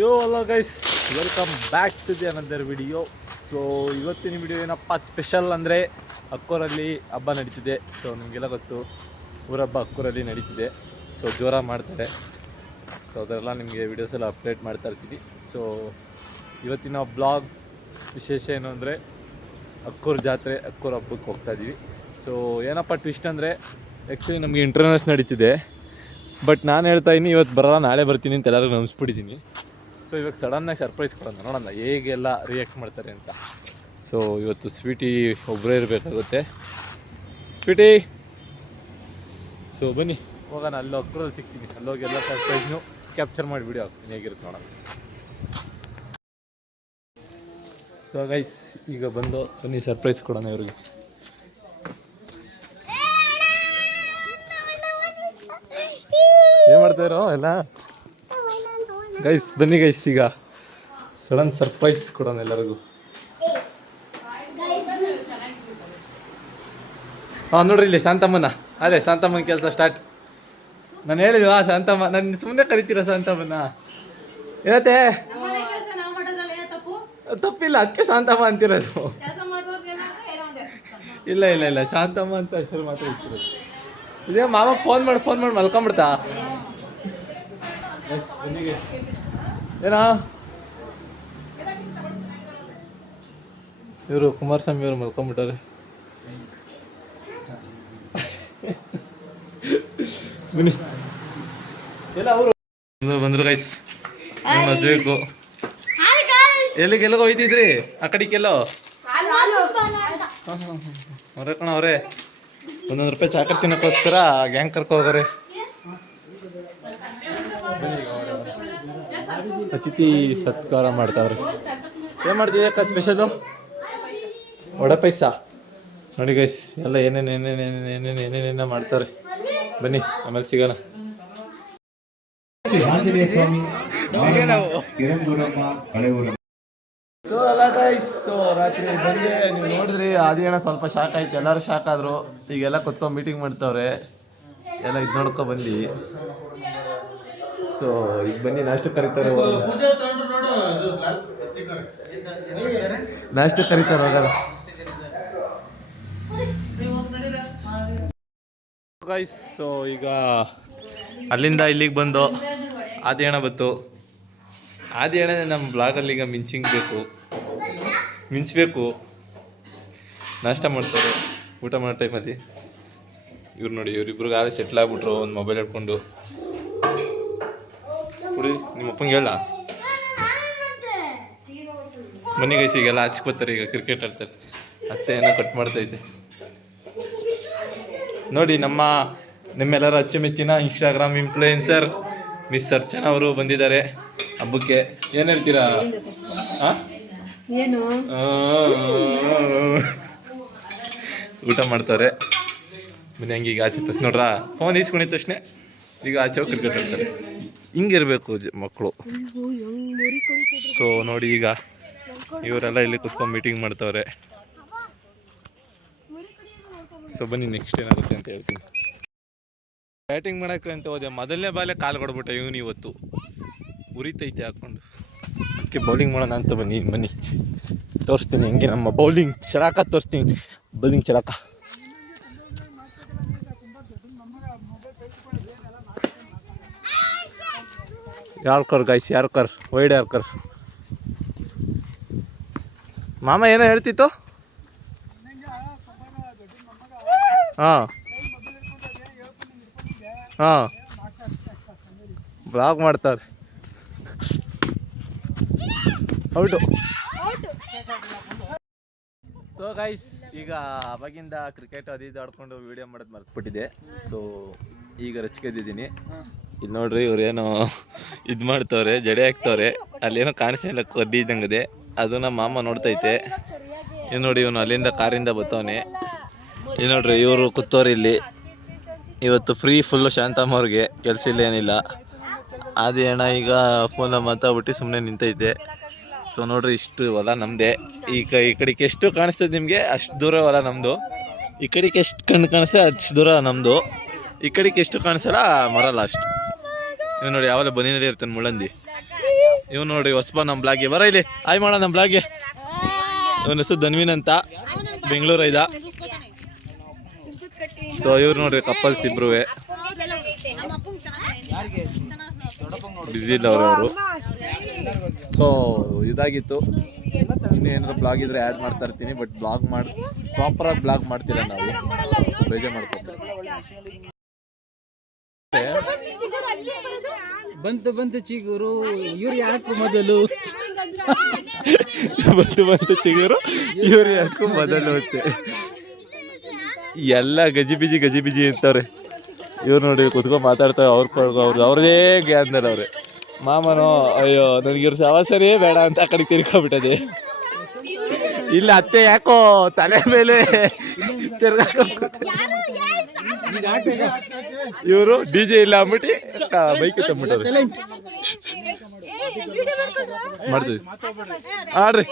Yo hello guys, welcome back to the another video. So ಇವತ್ತಿನ video ಏನಪ್ಪ special ಅಂದರೆ, ಅಕ್ಕೋರಲ್ಲಿ ಹಬ್ಬ ನಡೀತಿದೆ. ಸೊ ನಿಮಗೆಲ್ಲ ಗೊತ್ತು, ಊರಬ್ಬ ಅಕ್ಕೋರಲ್ಲಿ ನಡೀತಿದೆ. ಸೊ ಜೋರಾಗಿ ಮಾಡ್ತಾರೆ. ಸೊ ಅದೆಲ್ಲ ನಿಮಗೆ ವೀಡಿಯೋಸ್ ಎಲ್ಲ ಅಪ್ಡೇಟ್ ಮಾಡ್ತಾ ಇರ್ತೀವಿ. ಸೊ ಇವತ್ತಿನ ಬ್ಲಾಗ್ ವಿಶೇಷ ಏನು ಅಂದರೆ, ಅಕ್ಕೋರ್ ಜಾತ್ರೆ, ಅಕ್ಕೋರ್ ಹಬ್ಬಕ್ಕೆ ಹೋಗ್ತಾಯಿದ್ದೀವಿ. ಸೊ ಏನಪ್ಪ ಟ್ವಿಸ್ಟ್ ಅಂದರೆ, ಆ್ಯಕ್ಚುಲಿ ನಮಗೆ ಇಂಟರ್ನಲ್ಸ್ ನಡೀತಿದೆ. ಬಟ್ ನಾನು ಹೇಳ್ತಾ ಇದ್ದೀನಿ ಇವತ್ತು ಬರೋಲ್ಲ, ನಾಳೆ ಬರ್ತೀನಿ ಅಂತ ಎಲ್ಲರಿಗೂ ನಂಬಿಸ್ಬಿಟ್ಟಿದ್ದೀನಿ. ಸೊ ಇವಾಗ ಸಡನ್ನಾಗಿ ಸರ್ಪ್ರೈಸ್ ಕೊಡೋಣ, ನೋಡೋಣ ಹೇಗೆಲ್ಲ ರಿಯಾಕ್ಟ್ ಮಾಡ್ತಾರೆ ಅಂತ. ಸೊ ಇವತ್ತು ಸ್ವೀಟಿ ಒಬ್ಬರೇ ಇರಬೇಕಾಗುತ್ತೆ. ಸ್ವೀಟಿ, ಸೊ ಬನ್ನಿ ಹೋಗೋಣ. ಅಲ್ಲಿ ಅಕ್ರಲ್ಲಿ ಸಿಗ್ತೀನಿ. ಅಲ್ಲೋಗಿ ಎಲ್ಲ ಸರ್ಪ್ರೈಸ್ನು ಕ್ಯಾಪ್ಚರ್ ಮಾಡಿ ವಿಡಿಯೋ ಹಾಕ್ತೀನಿ, ಹೇಗಿರುತ್ತೆ ನೋಡೋಣ. ಸೊ ಗೈಸ್, ಈಗ ಬಂದು ಬನ್ನಿ ಸರ್ಪ್ರೈಸ್ ಕೊಡೋಣ ಇವ್ರಿಗೆ. ಏನು ಮಾಡ್ತಾಯಿರೋ ಎಲ್ಲ ಗೈಸ್? ಬನ್ನಿ ಗೈಸ್, ಈಗ ಸಡನ್ ಸರ್ಪ್ರೈಸ್ ಕೊಡೋಣ ಎಲ್ಲರಿಗೂ. ಹಾಂ ನೋಡ್ರಿ, ಇಲ್ಲಿ ಶಾಂತಮ್ಮನ, ಅದೇ ಶಾಂತಮ್ಮನ ಕೆಲಸ ಸ್ಟಾರ್ಟ್. ನಾನು ಹೇಳಿದ್ವಾ ಶಾಂತಮ್ಮ, ನನ್ನ ಸುಮ್ಮನೆ ಕರಿತೀರ ಶಾಂತಮ್ಮನ? ಏನತ್ತೆ ತಪ್ಪಿಲ್ಲ, ಅದಕ್ಕೆ ಶಾಂತಮ್ಮ ಅಂತಿರೋದು. ಇಲ್ಲ ಇಲ್ಲ ಇಲ್ಲ, ಶಾಂತಮ್ಮ ಅಂತ ಹೆಸರು ಮಾತ್ರ ಇಟ್ಟಿರೋದು. ಇದೇ ಮಾಮ ಫೋನ್ ಮಾಡಿ ಮಲ್ಕೊಂಬಿಡ್ತಾ? ಎಸ್ ಬನ್ನಿ ಗೈಸ್. ಏನಾ ಇವರು ಕುಮಾರಸ್ವಾಮಿ ಅವರು ಮಲ್ಕೊಂಬಿಟ್ಟಾರೆ. ಬನ್ನಿ ಎಲ್ಲ ಅವರು ಬಂದ್ರು ಗೈಸ್. ನಿಮ್ಮ ಮದ್ವೆಗೂ ಎಲ್ಲಿಗೆಲ್ಲ ಹೋಯ್ತಿದ್ರಿ? ಆ ಕಡೆಗೆಲ್ಲೋ ಅವರೇ ಕಣ, ಅವರೇ ₹1 ಚಾಕರ್ ತಿನ್ನೋಕ್ಕೋಸ್ಕರ ಗ್ಯಾಂಗ್ ಕರ್ಕೊ ಹೋಗೋರೆ. ಅತಿಥಿ ಸತ್ಕಾರ ಮಾಡ್ತಾವ್ರೆ. ಏನು ಮಾಡ್ತಿದ್ದೆ ಅಕ್ಕ ಸ್ಪೆಷಲು? ವಡೆ ಪಾಯಸ ನೋಡಿ ಗೈಸ್. ಎಲ್ಲ ಏನೇನೇನೇನೇನೇನೇನೇನೇನೇನ ಮಾಡ್ತಾರೆ. ಬನ್ನಿ ಆಮೇಲೆ ಸಿಗೋಣ. ಸೊ ಅಲ್ಲ ಗೈಸ್, ಸೊ ರಾತ್ರಿ ಬಂದೆ, ನೀವು ನೋಡಿದ್ರಿ. ಆದಿಯಣ್ಣ ಸ್ವಲ್ಪ ಶಾಕ್ ಆಯ್ತು, ಎಲ್ಲರೂ ಶಾಕ್ ಆದರು. ಈಗೆಲ್ಲ ಕುತ್ಕೊಂಡು ಮೀಟಿಂಗ್ ಮಾಡ್ತಾವ್ರೆ, ಎಲ್ಲ ಇದು ನೋಡ್ಕೊ ಬಂದು. ಸೊ ಈಗ ಬನ್ನಿ ನಾಷ್ಟಕ್ಕೆ ಕರೀತಾರೆ, ನಾಷ್ಟಕ್ಕೆ ಕರೀತಾರೆ, ಹೋಗಲ್ಲ ಗೈಸ್. ಸೊ ಈಗ ಅಲ್ಲಿಂದ ಇಲ್ಲಿಗೆ ಬಂದು ಆದಿಯಣ್ಣ ಬತ್ತು. ಆದಿಯಣ್ಣ ನಮ್ಮ ಬ್ಲಾಗಲ್ಲಿ ಈಗ ಮಿಂಚಬೇಕು. ನಾಷ್ಟ ಮಾಡ್ತಾರೆ, ಊಟ ಮಾಡೋ ಟೈಮಲ್ಲಿ. ಇವ್ರು ನೋಡಿ, ಇವರಿಬ್ರಿಗೆ ಆಗ ಸೆಟ್ಲ್ ಆಗ್ಬಿಟ್ರು, ಒಂದು ಮೊಬೈಲ್ ಹಿಡ್ಕೊಂಡು. ಕುಡಿ, ನಿಮ್ಮ ಅಪ್ಪಂಗೆ ಹೇಳ. ಬನ್ನಿ ಗೈಸ್, ಈಗೆಲ್ಲ ಆಚೆ ಬರ್ತಾರೆ, ಈಗ ಕ್ರಿಕೆಟ್ ಆಡ್ತಾರೆ. ಅತ್ತೆ ಏನೋ ಕಟ್ ಮಾಡ್ತೈತೆ ನೋಡಿ. ನಿಮ್ಮೆಲ್ಲರ ಅಚ್ಚುಮೆಚ್ಚಿನ ಇನ್ಸ್ಟಾಗ್ರಾಮ್ ಇನ್ಫ್ಲೂಯೆನ್ಸರ್ ಮಿಸ್ ಅರ್ಚನಾ ಅವರು ಬಂದಿದ್ದಾರೆ ಹಬ್ಬಕ್ಕೆ. ಏನು ಹೇಳ್ತೀರಾ? ಏನು ಊಟ ಮಾಡ್ತಾರೆ. ಬನ್ನಿ ಹಂಗೆ ಈಗ ಆಚೆ ತಕ್ಷಣ ನೋಡ್ರಾ, ಫೋನ್ ಈಸ್ಕೊಂಡಿದ್ದ ತಕ್ಷಣ ಈಗ ಆಚೆ ಹೋಗಿ ಕ್ರಿಕೆಟ್ ಆಡ್ತಾರೆ. ಹಿಂಗಿರ್ಬೇಕು ಮಕ್ಕಳು. ಸೊ ನೋಡಿ, ಈಗ ಇವರೆಲ್ಲ ಇಲ್ಲಿ ಕುತ್ಕೊಂಡು ಮೀಟಿಂಗ್ ಮಾಡ್ತವ್ರೆ. ಸೊ ಬನ್ನಿ ನೆಕ್ಸ್ಟ್ ಏನಾಗುತ್ತೆ ಅಂತ ಹೇಳ್ತೀನಿ. ಬ್ಯಾಟಿಂಗ್ ಮಾಡೋಕ್ಕೆ ಅಂತ ಹೋದೆ, ಮೊದಲನೇ ಬಾಲೆ ಕಾಲು ಕೊಡ್ಬಿಟ್ಟೆ ಇವನು. ಇವತ್ತು ಉರಿತೈತೆ ಹಾಕ್ಕೊಂಡು, ಅದಕ್ಕೆ ಬೌಲಿಂಗ್ ಮಾಡೋಣ ಅಂತ ಬನ್ನಿ ತೋರಿಸ್ತೀನಿ ಹೆಂಗೆ ನಮ್ಮ ಬೌಲಿಂಗ್ ಚಳಾಕ ತೋರಿಸ್ತೀನಿ. ಬೌಲಿಂಗ್ ಚಳಾಕ yorker guys, yorker wide yorker. ಮಾಮ ಏನೋ ಹೇಳ್ತಿತ್ತು? ಹಾಂ ಬ್ಲಾಗ್ ಮಾಡ್ತಾರೆ. ಔಟು. ಸೊ ಗೈಸ್, ಈಗ ಅವಾಗಿಂದ ಕ್ರಿಕೆಟ್ ಅದು ಆಡ್ಕೊಂಡು ವೀಡಿಯೋ ಮಾಡೋದು ಮರ್ತ್ಬಿಟ್ಟಿದೆ. ಸೊ ಈಗ ರಚಿಕೆದಿದ್ದೀನಿ. ಇದು ನೋಡ್ರಿ, ಇವ್ರೇನೋ ಇದು ಮಾಡ್ತವ್ರೆ, ಜಡೆ ಹಾಕ್ತವ್ರೆ. ಅಲ್ಲೇನೋ ಕಾಣಿಸ್ತಿಲ್ಲ, ಕಡ್ಡಿ ಇದ್ದಂಗಿದೆ. ಅದು ನಮ್ಮ ಮಾಮ ನೋಡ್ತೈತೆ. ಇದು ನೋಡಿ, ಇವನು ಅಲ್ಲಿಂದ ಕಾರಿಂದ ಬತ್ತವನೆ. ಇದು ನೋಡ್ರಿ, ಇವರು ಕೂತವ್ರು ಇಲ್ಲಿ. ಇವತ್ತು ಫ್ರೀ ಫುಲ್ಲು ಶಾಂತಮ್ಮ ಅವ್ರಿಗೆ, ಕೆಲಸ ಇಲ್ಲ ಏನಿಲ್ಲ. ಆದಿ ಅಣ್ಣ ಈಗ ಫೋನಲ್ಲಿ ಮಾತಾಡ್ಬಿಟ್ಟು ಸುಮ್ಮನೆ ನಿಂತೈತೆ. ಸೊ ನೋಡ್ರಿ, ಇಷ್ಟು ಹೊಲ ನಮ್ಮದೇ. ಈ ಕಡೆಗೆ ಎಷ್ಟು ಕಾಣಿಸ್ತದೆ ನಿಮಗೆ, ಅಷ್ಟು ದೂರ ಹೊಲ ನಮ್ಮದು. ಈ ಕಡೆಗೆ ಎಷ್ಟು ಕಣ್ಣು ಕಾಣಿಸ್ತದೆ ಅಷ್ಟು ದೂರ ನಮ್ಮದು. ಈ ಕಡೆಗೆ ಎಷ್ಟು ಕಾಣಿಸಲ್ಲ ಮರಲ್ಲ ಅಷ್ಟು. ನೀವು ನೋಡಿ, ಯಾವಾಗ ಬನ್ನಿನಲ್ಲಿ ಇರ್ತಾನೆ ಮುಳ್ಳಂದಿ. ಇವ್ ನೋಡಿ ಹೊಸಬ ನಮ್ಮ ಬ್ಲಾಗ್ಗೆ ಬರ ಇಲ್ಲಿ ಆಯ್ ಮಾಡ ನಮ್ಮ ಬ್ಲಾಗ್ಗೆ. ಇವನ ಹೆಸರು ಧನ್ವಿನ್ ಅಂತ, ಬೆಂಗಳೂರು ಇದ. ಸೊ ಇವ್ರು ನೋಡ್ರಿ ಕಪಲ್ಸ್ ಇಬ್ರು ಬಿಸಿ ಇಲ್ಲ ಅವರು. ಸೊ ಇದಾಗಿತ್ತು. ಇನ್ನೇನಾದ್ರು ಬ್ಲಾಗ್ ಇದ್ರೆ ಆ್ಯಡ್ ಮಾಡ್ತಾ ಇರ್ತೀನಿ, ಬಟ್ ಬ್ಲಾಗ್ ಪ್ರಾಪರಾಗಿ ಬ್ಲಾಗ್ ಮಾಡ್ತಿಲ್ಲ ನಾವು, ಬೇಜಾರು ಮಾಡ್ಕೊಂಡು. ಬಂತು ಚಿಗುರು ಇವ್ರು ಯಾಕೆ ಮೊದಲು ಬಂತು ಚಿಗುರು ಇವ್ರು ಯಾಕೂ ಮೊದಲು ಅಂತೆ. ಎಲ್ಲ ಗಜಿಬಿಜಿ ಅಂತವ್ರೆ. ಇವ್ರು ನೋಡಿ ಕುತ್ಕೊಂಡು ಮಾತಾಡ್ತಾರೆ ಅವ್ರದೇ ಗ್ಯಾನ್ದಲ್ಲಿ ಅವ್ರೆ. ಮಾಮನೋ ಅಯ್ಯೋ ನನಗೆ ಇವ್ರ ಸವಾಸನೇ ಬೇಡ ಅಂತ ಆ ಕಡೆ ತಿರ್ಕೊಬಿಟ್ಟದೆ. ಇಲ್ಲ ಅತ್ತೆ ಯಾಕೋ ತಲೆ ಮೇಲೆ ಇವರು DJ ಇಲ್ಲ ಅಂದ್ಬಿಟ್ಟು ಬೈಕ್ ತಂದ್ಬಿಟ್ಟವ್ರೆ. ಮಾಡ್ತೀವಿ ಆಡ್ರಿ.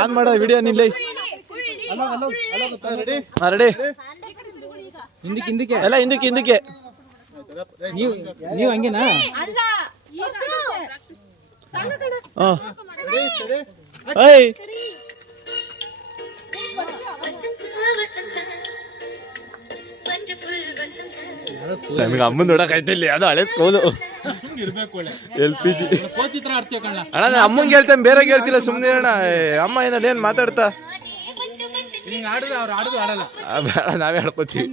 ಆನ್ ಮಾಡೋ ವಿಡಿಯೋ ನಿಲ್ಲ ರೆಡಿ. ಹಿಂದಕ್ಕೆ ಎಲ್ಲ ಹಿಂದಕ್ಕೆ ನೀವು ಹಂಗೇನಾ? ನಮಗೆ ಅಮ್ಮನ ನೋಡಕ್ಕಾಯ್ತಿಲ್ಲ, ಅದು ಹಳೆ ಸ್ಕೂಲು LPG. ಅಣ್ಣ ನಾನು ಅಮ್ಮಂಗೆ ಹೇಳ್ತೇನೆ, ಬೇರೆ ಹೇಳ್ತಿಲ್ಲ, ಸುಮ್ಮನೆ ಅಣ್ಣ. ಅಮ್ಮ ಏನಲ್ಲಿ ಏನು ಮಾತಾಡ್ತಾ ನಾವೇ ಆಡ್ಕೋತೀವಿ.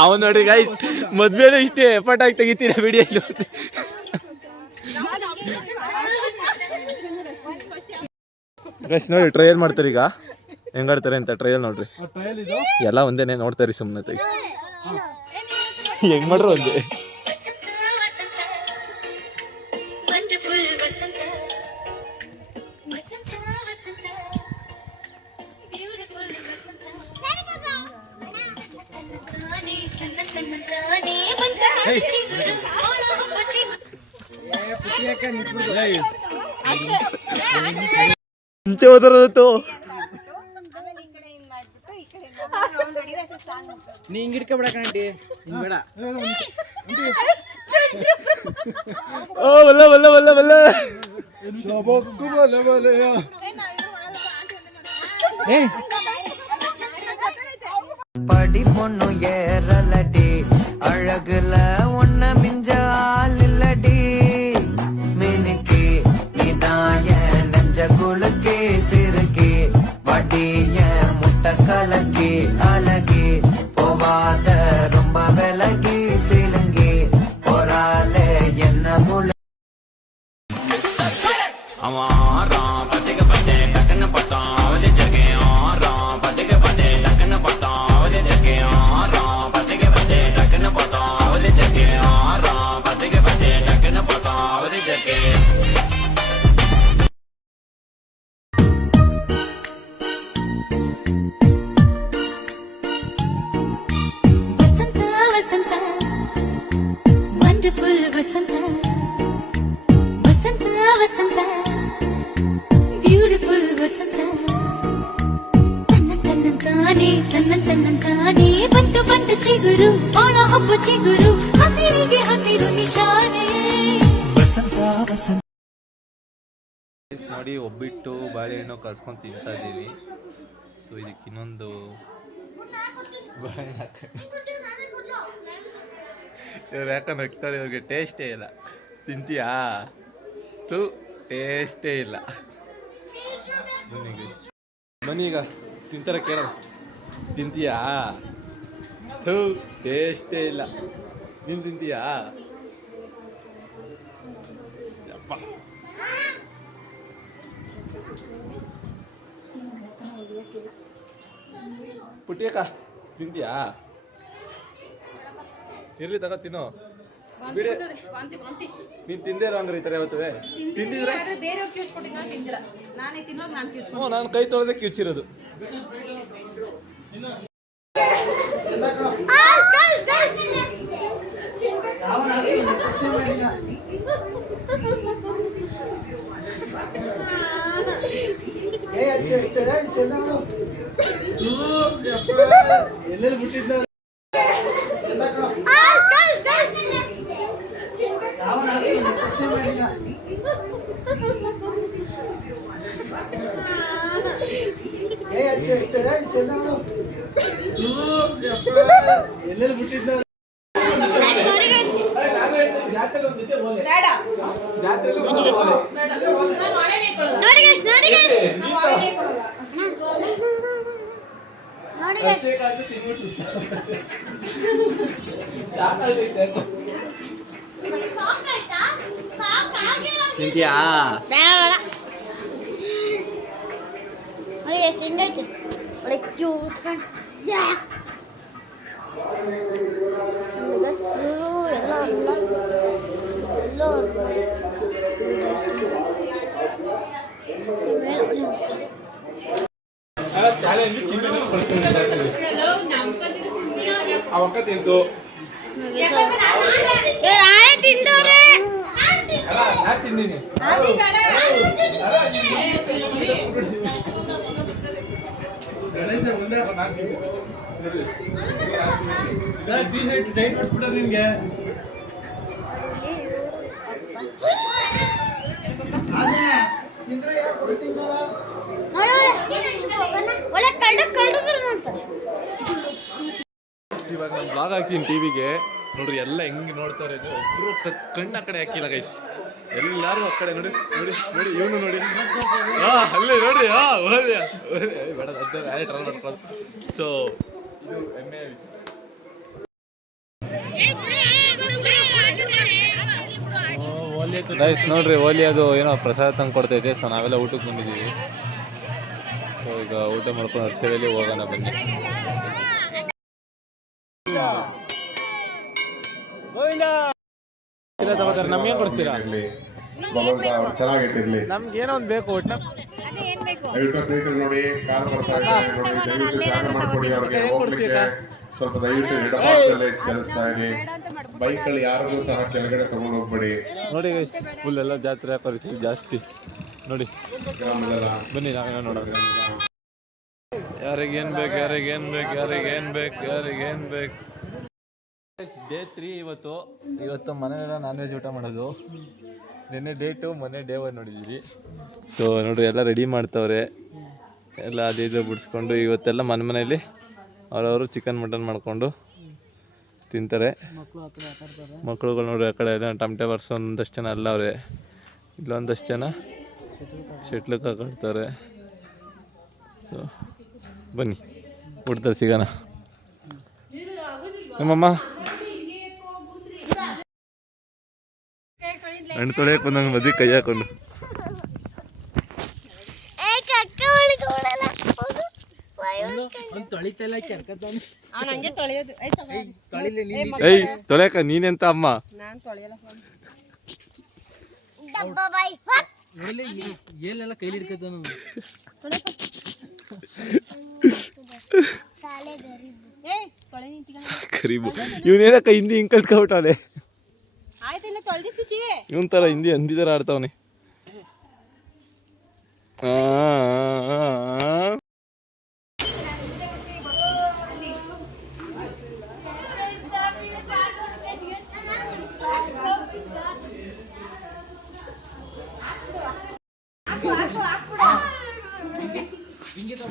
ಅವ್ನು ನೋಡಿ ಗೈಸ್ ಮದ್ವೆನೂ ಇಷ್ಟೇ ಎಫರ್ಟ್ ಆಗಿ ತೆಗಿತೀರ ವಿಡಿಯೋ. ಗೈಸ್ ನೋಡಿ ಟ್ರಯಲ್ ಮಾಡ್ತಾರೆ ಈಗ, ಹೆಂಗಾಡ್ತಾರೆ ಅಂತ ಟ್ರಯಲ್ ನೋಡ್ರಿ. ಎಲ್ಲ ಒಂದೇನೆ ನೋಡ್ತಾರೆ ಸುಮ್ಮನೆ ತೆಗಿ ಹೆಂಗ್ ಮಾಡ್ರು ಒಂದೇ. ಮುಂಚೆ ಹೋದರತ್ತು ನೀ ಹಿಂಗ್ ಹಿಡ್ಕೊಬೇಡ ಕಣಿ, ಹಿಂಗ್ ಬೇಡ. ಓ ಬಲ್ಲ ಬಲ್ಲ ಬಲ್ಲ ಬಲ್ಲ படி பொண்ணு ஏறலடி, அழகுல ஒன்ன மிஞ்ச ஆள் இல்லடி, மினுக்கி நீதான் என் நெஞ்ச குலுக்கி சிறுக்கி வடிய முட்டை கலக்கி அழகி போவாத ரொம்ப விலகி சிலுங்கி போராலே என்ன முழு அவன் பத்திக்க பத்தேன் டக்குன்னு பத்தான் அவதி ஜகேன் பத்திக்க பத்தேன் டக்குன்னு பத்தான் அவதி ஜகேன் பத்திக்க பத்தேன் டக்குன்னு பத்தான் அவதி ஜகேன் பத்திக்க பத்தேன் டக்குன்னு பத்தான் அவதி ஜகேன். ಚಿಗುರು ಒಳ ಹಬ್ಬ ಚಿಗುರು ಹಸಿರಿಗೆ ಹಸಿರು ನಿಶಾನೆ ವಸಂತ ವಸಂತ. ನೋಡಿ ಒಬ್ಬಿಟ್ಟು ಬಾಳೆಹಣ್ಣು ಕಲ್ಸ್ಕೊಂಡು ತಿಂತಾ ಇದ್ದೀವಿ. ಸೊ ಇದಕ್ಕೆ ಇನ್ನೊಂದು ಬಾಳೆಹಣ್ಣು ಇವ್ರು ಯಾಕೆ ನಗ್ತಾರೆ, ಇವ್ರಿಗೆ ಟೇಸ್ಟೇ ಇಲ್ಲ. ತಿಂತೀಯಾ? ತು ಟೇಸ್ಟೇ ಇಲ್ಲ. ಬನ್ನಿ ಈಗ ತಿಂತಾರೆ, ಕೇಳೋ ತಿಂತೀಯಾ? ಥೂ ಟೇಸ್ಟೇ ಇಲ್ಲ. ನೀನು ತಿಂತೀಯಾ? ಅಪ್ಪ ಪುಟ್ಟಿಯಕ್ಕ ತಿಂತೀಯಾ? ಇರ್ಲಿ ತಗೋ ತಿನ್ನು. ಬಿಡಿ ನೀನು ತಿಂದೇ ಇರೋ ಹಂಗ್ರೆ ಈ ಥರ ಯಾವತ್ತೇ ತಿಂದಿದ್ರೆ ಹ್ಞೂ ನಾನು ಕೈ ತೊಳೆದೇ ಕಿಚ್ಚಿರೋದು. ಎಲ್ಲೆಲ್ಲಿ ಬಿಟ್ಟಿದ್ದ ಎಲ್ಲೆಲ್ಲಿ ಬಿಟ್ಟಿದ್ದ ತಿಂತೀಯಾ ಹೆಂಗೈತೆ ಒಳ್ಳೆ ಕ್ಯೂಟ್ ಅವಕ್ಕ ತಿಂತು ತಿಂದವ್ರೆ ಯಾರು ತಿಂದೀನಿ ಗಣೇಶ ಬಂದ ಟೈಟ್ ಮಾಡಿಸ್ಬಿಡ ನಿನ್ಗೆ ಒಳ್ಳೆ ಕಳ್ಳಿದ್ರು ಅಂತಾರೆ ಇವಾಗ ನಾನು ಬ್ಲಾಗ್ ಹಾಕ್ತೀನಿ ಟಿವಿಗೆ ನೋಡ್ರಿ ಎಲ್ಲ ಹೆಂಗೆ ನೋಡ್ತಾರೆ ಇದು ಒಬ್ರು ಕಣ್ಣು ಆ ಕಡೆ ಹಾಕಿಲ್ಲ ಗೈಸ್ ಎಲ್ಲರೂ ಆ ಕಡೆ ನೋಡಿ ನೋಡಿ ನೋಡಿ ಇವನು ನೋಡಿ ಅಲ್ಲೇ ನೋಡಿ ಬೇಡ ಟ್ರಾಲ್ ಮಾಡ್ಕೊಂಡು ಸೊ ಇದು ಎಮ್ಮೆ ಗೈಸ್ ನೋಡ್ರಿ ಓಲಿ ಅದು ಏನೋ ಪ್ರಸಾದ ತಂದು ಕೊಡ್ತೈತೆ ಸೊ ನಾವೆಲ್ಲ ಊಟಕ್ಕೆ ಬಂದಿದ್ದೀವಿ ಸೊ ಈಗ ಊಟ ಮಾಡ್ಕೊಂಡು ಹರ್ಷದಲ್ಲಿ ಹೋಗೋಣ ಬನ್ನಿ ತಗೋತಾರೆ ನಮ್ಗೇನ್ ಕೊಡ್ತೀರಾ ಚೆನ್ನಾಗಿಟ್ಟಿರ್ಲಿ ನಮ್ಗೆ ಏನೋ ಒಂದು ಬೇಕು ಒಟ್ಟು ದಯವಿಟ್ಟು ಸ್ನೇಹಿತರು ನೋಡಿ ಕಾರ್ ಬರ್ತಾ ಇದೆ ನೋಡಿ ದಯವಿಟ್ಟು ಜಾಗ ಮಾಡ್ಕೊಡಿ ಅವ್ರಿಗೆ ಹೋಗ್ಲಿಕ್ಕೆ ಸ್ವಲ್ಪ ದಯವಿಟ್ಟು ಎಡಭಾಗದಲ್ಲೇ ಚಲಿಸ್ತಾ ಇರಿ ಬೈಕಲ್ಲಿ ಯಾರಿಗೂ ಸಹ ಕೆಳಗಡೆ ತಗೊಂಡು ಹೋಗ್ಬೇಡಿ ನೋಡಿ ಫುಲ್ ಎಲ್ಲ ಜಾತ್ರೆ ಪರಿಸ್ಥಿತಿ ಜಾಸ್ತಿ ನೋಡಿ ಗ್ರಾಮದಲ್ಲ ಬನ್ನಿ ನಾವೇನೋ ನೋಡೋದು ಯಾರಿಗೇನು ಬೇಕು ಯಾರಿಗೇನು ಬೇಕು ಯಾರಿಗೇನು ಬೇಕು ಯಾರಿಗೇನು ಬೇಕು ಡೇ 3 ಇವತ್ತು ಮನೆಯಲ್ಲ ನಾನ್ ವೆಜ್ ಊಟ ಮಾಡೋದು ನಿನ್ನೆ ಡೇ 2 ಮೊನ್ನೆ ಡೇ 1 ನೋಡಿದ್ದೀವಿ ಸೊ ನೋಡ್ರಿ ಎಲ್ಲ ರೆಡಿ ಮಾಡ್ತವ್ರೆ ಎಲ್ಲ ಅದು ಇದು ಬಿಡಿಸ್ಕೊಂಡು ಇವತ್ತೆಲ್ಲ ಮನೆಯಲ್ಲಿ ಅವರವರು ಚಿಕನ್ ಮಟನ್ ಮಾಡ್ಕೊಂಡು ತಿಂತಾರೆ ಮಕ್ಕಳುಗಳು ನೋಡ್ರಿ ಆ ಕಡೆ ಎಲ್ಲ ಟಮಟೆ ಬರ್ಸ್ ಒಂದಷ್ಟು ಜನ ಅಲ್ಲ ಅವ್ರೆ ಇಲ್ಲೊಂದಷ್ಟು ಜನ ಶೆಟ್ಲಕ್ಕೆ ಹಾಕೊಳ್ತಾರೆ ಸೊ ಬನ್ನಿ ಊಟದಲ್ಲಿ ಸಿಗೋಣ ನಮ್ಮಮ್ಮ ಹಣ್ಣು ತೊಳೆಯಕ್ಕೆ ಬಂದಂಗೆ ಮದುವೆ ಕೈ ಹಾಕೊಂಡು ಏಯ್ ತೊಳೆಯಕ ನೀನೆಂತ ಅಮ್ಮ ಏನೆಲ್ಲ ಕೈಲಿ ಹಿಡ್ಕತ ಕರೀಬು ಇವನೇನಕ್ಕ ಹಿಂದಿ ಹಿಂಗೆ ಕಲ್ತ್ಕೊಬಿಟ್ಟವನೆ ಇವನ್ ಥರ ಹಿಂದಿ ಹಂದಿ ಥರ ಆಡ್ತಾವನೆ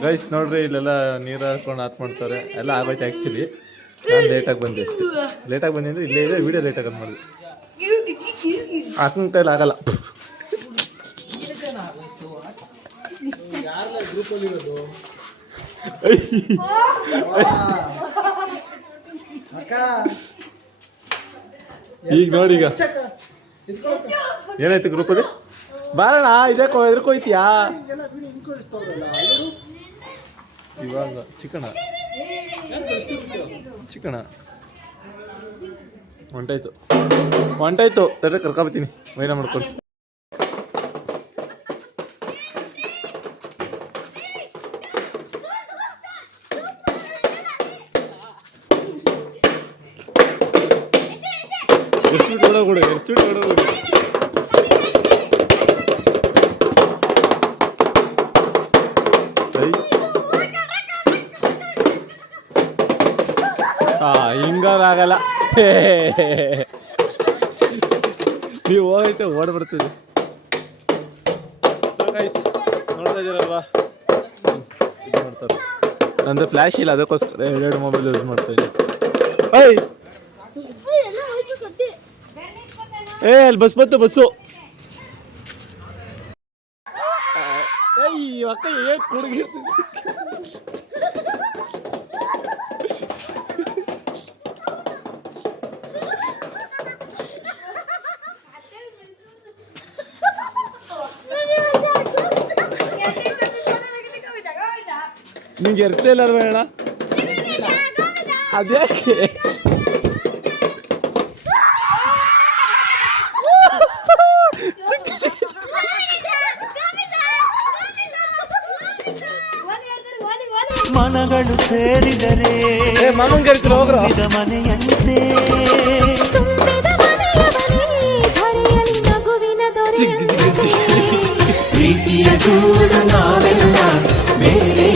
ಗೈಸ್ ನೋಡ್ರಿ ಇಲ್ಲೆಲ್ಲ ನೀರು ಹಾಕೊಂಡು ಮಾಡ್ತಾರೆ ಎಲ್ಲ ಆಗೋಯ್ತು ಆ್ಯಕ್ಚುಲಿ ನಾನು ಲೇಟಾಗಿ ಬಂದೆ ಅಷ್ಟೇ ಲೇಟಾಗಿ ಬಂದೆ ಅಂದರೆ ಇಲ್ಲೇ ಇದೆ ವೀಡಿಯೋ ಲೇಟಾಗಿ ಮಾಡಿದೆ ಹಾಕಂತ ಕೈಲಿ ಆಗಲ್ಲ ಈಗ ನೋಡಿ ಈಗ ಏನಾಯ್ತು ಗ್ರೂಪಲ್ಲಿ ಬಾರಣ ಇದೇ ಎದ್ರಕೋಯ್ತೀಯಾ ಇವಾಗ ಚಿಕಣ ಹೊಂಟಾಯ್ತು ತಡೆ ಕರ್ಕೊಬತ್ತೀನಿ ಮೈನ ಮಾಡ್ಕೊಂಡು ಎಷ್ಟು ಹಿಂಗಾಗಲ್ಲ ನೀವು ಹೋಗೈತೆ ಓಡ್ ಬರ್ತದೆ ನೋಡ್ತಾ ಇದ್ದೀರಲ್ವಾ ಮಾಡ್ತಾರೆ. ನಂದು ಫ್ಲ್ಯಾಶ್ ಇಲ್ಲ, ಅದಕ್ಕೋಸ್ಕರ ಎರಡು ಮೊಬೈಲ್ ಯೂಸ್ ಮಾಡ್ತಾ ಇದ್ದೀನಿ. ಏಯ್ ಅಲ್ಲಿ ಬಸ್ಸು ಏಯ್ ಅಕ್ಕ ಏಟ್ ಹುಡುಗಿ ನಿಂಗೆ ಎರ್ತ ಇಲ್ಲ ಬೇಡ ಅದ್ಯಾಕೆ ಮನಗಳು ಸೇರಿದರೆ ಮಗನ್ ಕರಿತೀನಿ ಹೋಗ್ರ ಮನೆಯಂತೆ ಪ್ರೀತಿಯ ಗೂಡು ನಾವೆಲ್ಲ ಬೇರೆ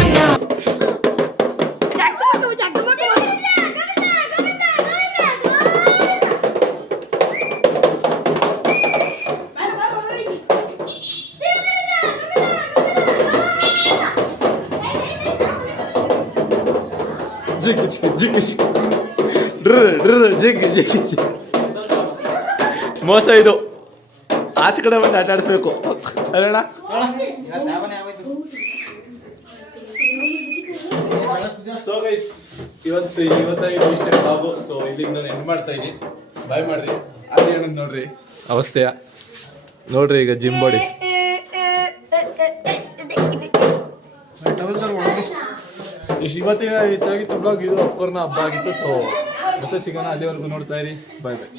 ಮೋಸ ಇದು. ಆಚೆ ಕಡೆ ಬಂದು ಆಟ ಆಡಿಸ್ಬೇಕು ಅಲ್ಲಣ್ಣ. ಸೊ ಗೈಸ್ ಇವತ್ತಾಗಿ ಇಷ್ಟ ಬಾಬು. ಸೊ ಇಲ್ಲಿಂದ ನಾನು ಎಂಡ್ ಮಾಡ್ತಾ ಇದ್ದೀನಿ. ಬಾಯ್ ಮಾಡ್ರಿ. ಅದೇ ಹೇಳೋದು ನೋಡ್ರಿ ಅವಸ್ಥೆಯ ನೋಡ್ರಿ ಈಗ ಜಿಮ್ ಬಾಡಿ. ಇವತ್ತಿನ ಇದಾಗಿತ್ತು ಬ್ಲಾಗ್. ಇದು ಅಕ್ಕೋರ್ನ ಹಬ್ಬ ಆಗಿತ್ತು. ಸೊ ಮತ್ತೆ ಸಿಗೋಣ, ಅಲ್ಲಿವರೆಗೂ ನೋಡ್ತಾ ಇರಿ. ಬಾಯ್ ಬಾಯ್.